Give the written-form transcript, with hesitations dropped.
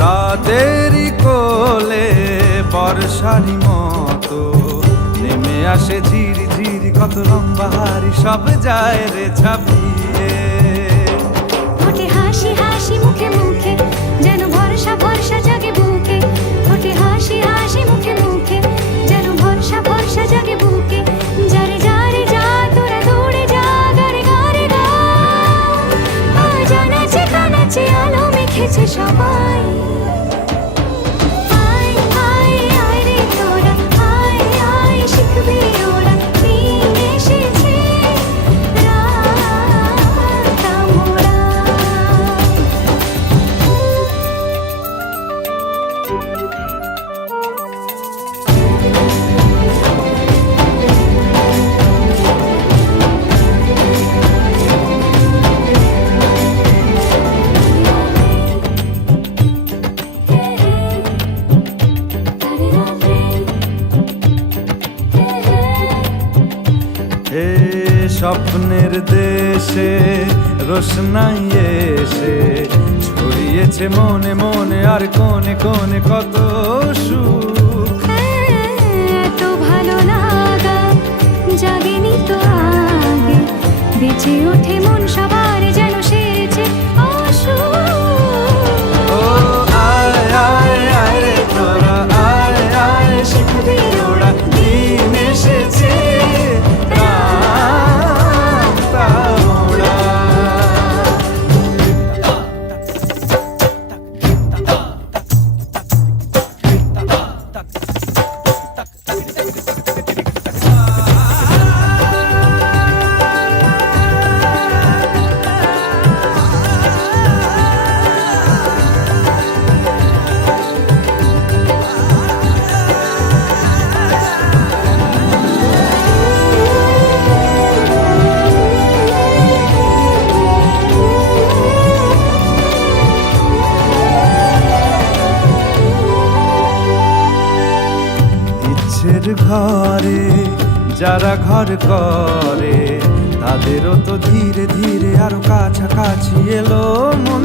রাতেরি কোলে বর্ষারি মতো নেমে আসে ঝিরি ঝিরি কত লম্বা হারি সব যায় রে ছাপিয়ে। ফোটে হাসি হাসি মুখে মুখে যেন ভরসা ভরসা জাগে বুকে। ফোটে হাসি হাসি মুখে মুখে যেন ভরসা ভরসা জাগে বুকে। যারে যারে যা তোরা দৌড়ে যা গারে গারে গা। আজ নাচে কানাচে আলো মেখেছে সবাই। স্বপ্নের দেশে রোশনাই এসে ছড়িয়েছে মনে মনে আর কোনে কোনে কত সুখ। এত ভালো লাগা জাগেনি তো আগে। বেঁচে ওঠে মন সবার যেন সেরেছে অসুখ। ও আয় আয় আয় রে তোরা আয় আয় শিখবি ওরা দিন এসেছে। ঘরে যারা ঘর করে তাদেরও তো ধীরে ধীরে আরো কাছাকাছি এলো মন।